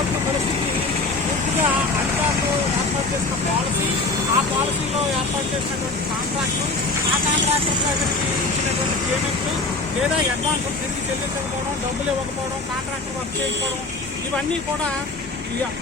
కోట్ల పరిస్థితి పూర్తిగా అధికారులు ఏర్పాటు చేసిన పాలసీ ఆ పాలసీలో ఏర్పాటు చేసినటువంటి కాంట్రాక్టు ఆ కాంట్రాక్టర్లు అతనికి ఇచ్చినటువంటి పేమెంట్లు లేదా అడ్వాన్సులు తిరిగి చెల్లించకపోవడం డబ్బులు ఇవ్వకపోవడం కాంట్రాక్టర్ వర్క్ చేయకపోవడం ఇవన్నీ కూడా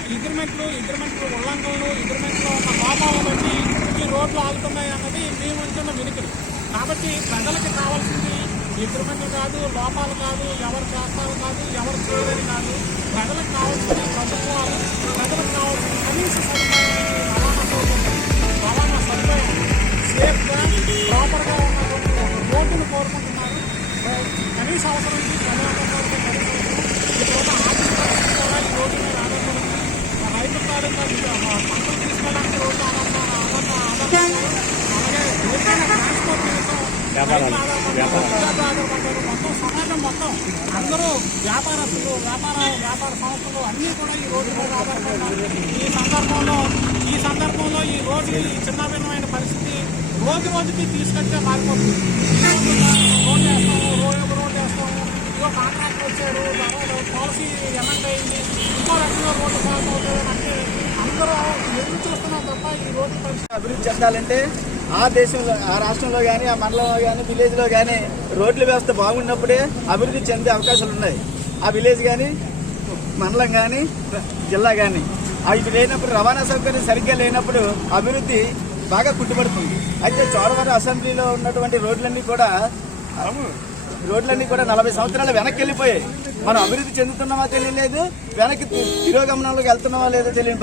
అగ్రిమెంట్లు అగ్రిమెంట్లు ఉల్లంఘనలు అగ్రిమెంట్లో ఉన్న లోపాలు బట్టి ఈ రోడ్లు ఆగుతున్నాయి అన్నది మేము ఉంచిన వెనుకలు కాబట్టి ప్రజలకు కావాల్సింది అగ్రిమెంట్లు కాదు లోపాలు కాదు ఎవరి చేస్తారు కాదు ఎవరి చేయలేదు కాదు. ప్రజలకు కావాల్సిన ప్రభుత్వాలు ప్రజలకు కావాల్సిన కనీస సదుపాయాన్ని రవాణా సౌకర్యం రవాణా సదుపాయం సేఫ్గా ప్రాపర్గా ఉన్నటువంటి ఒక రోడ్డును కోరుకుంటున్నారు కనీస అవసరం ఉంది ప్రజాప్రభుత్వానికి కనీస అవసరం ఇప్పుడున్న ఆర్థిక పరిస్థితి కూడా ఈ రోడ్డు మీద ఆధారపడింది రైతు తాలూకా పంటలు తీసుకెళ్ళడానికి రోడ్డు ఆధార ఆధార ఆధారపడతారు అలాగే ఏదైనా ట్రాన్స్పోర్ట్ నిమిత్తం రైతులు ఆధారపడతారు వ్యాపారస్తులు వ్యాపార వ్యాపార సంస్థలు అన్నీ కూడా ఈ రోడ్డు మీద ఆధారపడినారు ఈ సందర్భంలో ఈ సందర్భంలో ఈ రోడ్డు ఈ చిన్న భిన్నమైన పరిస్థితి రోజు రోజుకి తీసుకొచ్చే మారిపోతుంది రోడ్డు వేస్తాము రోడ్డు రోడ్డు వేస్తాము ఇంకో కాంట్రాక్ట్ వచ్చాడు తర్వాత పాలసీ ఎలాంటి అయింది ఇంకో రకంగా రోడ్డు పాస్ అవుతుంది అంటే అందరూ ఎదురు చూస్తున్నాం తప్ప ఈ రోడ్డు పరిస్థితి అభివృద్ధి చెందాలంటే ఆ దేశంలో ఆ రాష్ట్రంలో కానీ ఆ మండలంలో కానీ విలేజ్లో కానీ రోడ్ల వ్యవస్థ బాగున్నప్పుడే అభివృద్ధి చెందే అవకాశాలు ఉన్నాయి ఆ విలేజ్ కానీ మండలం కానీ జిల్లా కానీ అవి లేనప్పుడు రవాణా సౌకర్యం సరిగ్గా లేనప్పుడు అభివృద్ధి బాగా కుట్టుబడుతుంది అయితే చోడవరం అసెంబ్లీలో ఉన్నటువంటి రోడ్లన్నీ కూడా రోడ్లన్నీ కూడా నలభై సంవత్సరాలు వెనక్కి వెళ్ళిపోయాయి. మనం అభివృద్ధి చెందుతున్నామా తెలియలేదు వెనక్కి తిరోగమనంలోకి వెళ్తున్నామా లేదో తెలియని